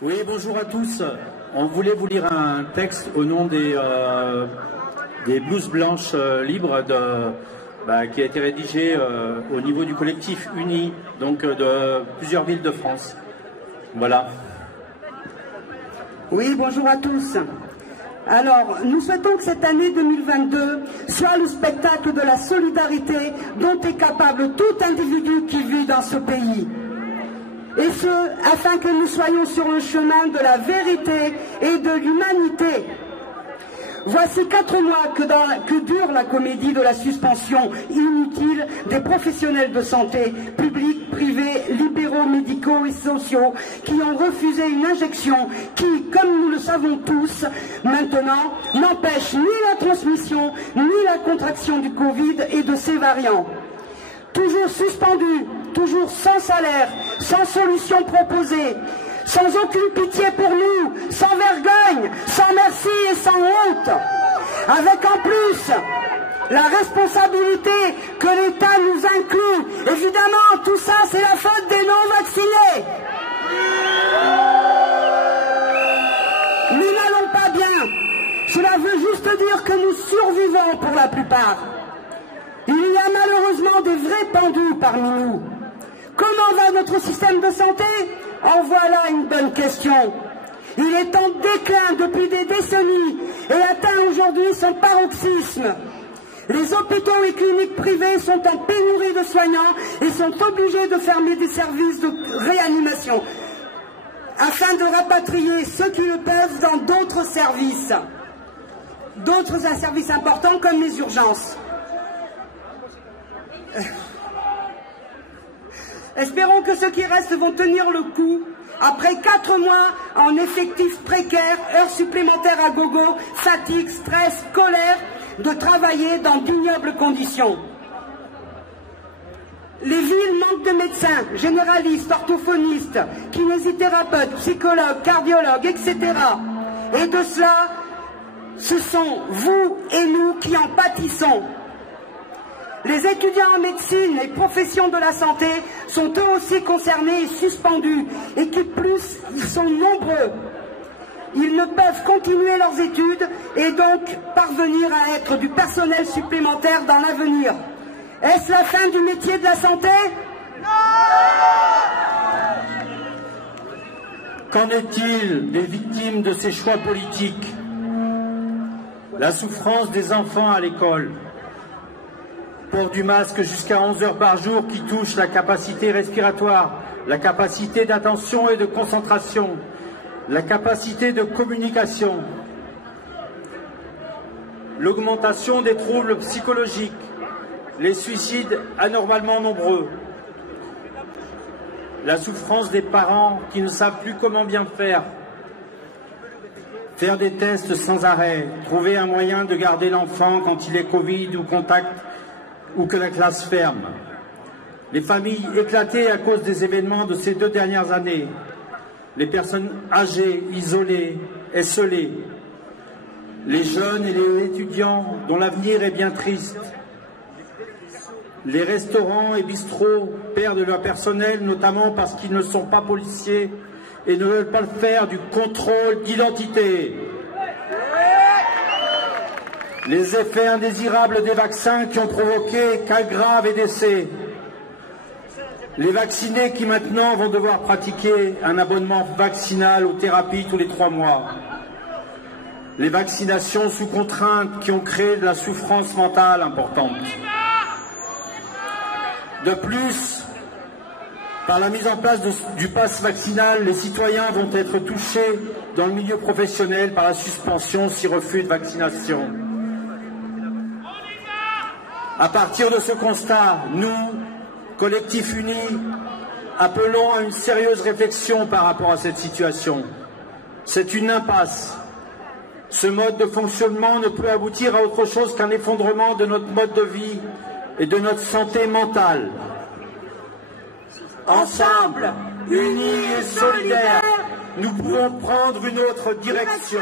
Oui, bonjour à tous. On voulait vous lire un texte au nom des blouses blanches libres qui a été rédigé au niveau du collectif Uni, donc de plusieurs villes de France. Voilà. Oui, bonjour à tous. Alors, nous souhaitons que cette année 2022 soit le spectacle de la solidarité dont est capable tout individu qui vit dans ce pays. Et ce, afin que nous soyons sur le chemin de la vérité et de l'humanité. Voici 4 mois que dure la comédie de la suspension inutile des professionnels de santé, publics, privés, libéraux, médicaux et sociaux, qui ont refusé une injection qui, comme nous le savons tous, maintenant, n'empêche ni la transmission, ni la contraction du Covid et de ses variants. Toujours suspendus, toujours sans salaire, sans solution proposée, sans aucune pitié pour nous, sans vergogne, sans merci et sans honte, avec en plus la responsabilité que l'État nous inclut. Évidemment, tout ça, c'est la faute des non-vaccinés. Nous n'allons pas bien. Cela veut juste dire que nous survivons pour la plupart. Il y a malheureusement des vrais pendus parmi nous. Comment va notre système de santé? En voilà une bonne question. Il est en déclin depuis des décennies et atteint aujourd'hui son paroxysme. Les hôpitaux et cliniques privés sont en pénurie de soignants et sont obligés de fermer des services de réanimation afin de rapatrier ceux qui le peuvent dans d'autres services. D'autres services importants comme les urgences. Espérons que ceux qui restent vont tenir le coup. Après 4 mois en effectifs précaires, heures supplémentaires à gogo, fatigue, stress, colère, de travailler dans d'ignobles conditions. Les villes manquent de médecins, généralistes, orthophonistes, kinésithérapeutes, psychologues, cardiologues, etc. Et de cela, ce sont vous et nous qui en pâtissons. Les étudiants en médecine et professions de la santé sont eux aussi concernés et suspendus, et qui plus, ils sont nombreux. Ils ne peuvent continuer leurs études et donc parvenir à être du personnel supplémentaire dans l'avenir. Est-ce la fin du métier de la santé? Qu'en est-il des victimes de ces choix politiques? La souffrance des enfants à l'école, port du masque jusqu'à 11 heures par jour qui touche la capacité respiratoire, la capacité d'attention et de concentration, la capacité de communication, l'augmentation des troubles psychologiques, les suicides anormalement nombreux, la souffrance des parents qui ne savent plus comment bien faire des tests sans arrêt, trouver un moyen de garder l'enfant quand il est Covid ou contact ou que la classe ferme. Les familles éclatées à cause des événements de ces 2 dernières années. Les personnes âgées, isolées, esseulées. Les jeunes et les étudiants dont l'avenir est bien triste. Les restaurants et bistrots perdent leur personnel, notamment parce qu'ils ne sont pas policiers et ne veulent pas le faire du contrôle d'identité. Les effets indésirables des vaccins qui ont provoqué cas graves et décès. Les vaccinés qui maintenant vont devoir pratiquer un abonnement vaccinal aux thérapies tous les 3 mois. Les vaccinations sous contrainte qui ont créé de la souffrance mentale importante. De plus, par la mise en place du pass vaccinal, les citoyens vont être touchés dans le milieu professionnel par la suspension si refus de vaccination. À partir de ce constat, nous, Collectif Uni, appelons à une sérieuse réflexion par rapport à cette situation. C'est une impasse. Ce mode de fonctionnement ne peut aboutir à autre chose qu'un effondrement de notre mode de vie et de notre santé mentale. Ensemble, unis et solidaires, nous pouvons prendre une autre direction.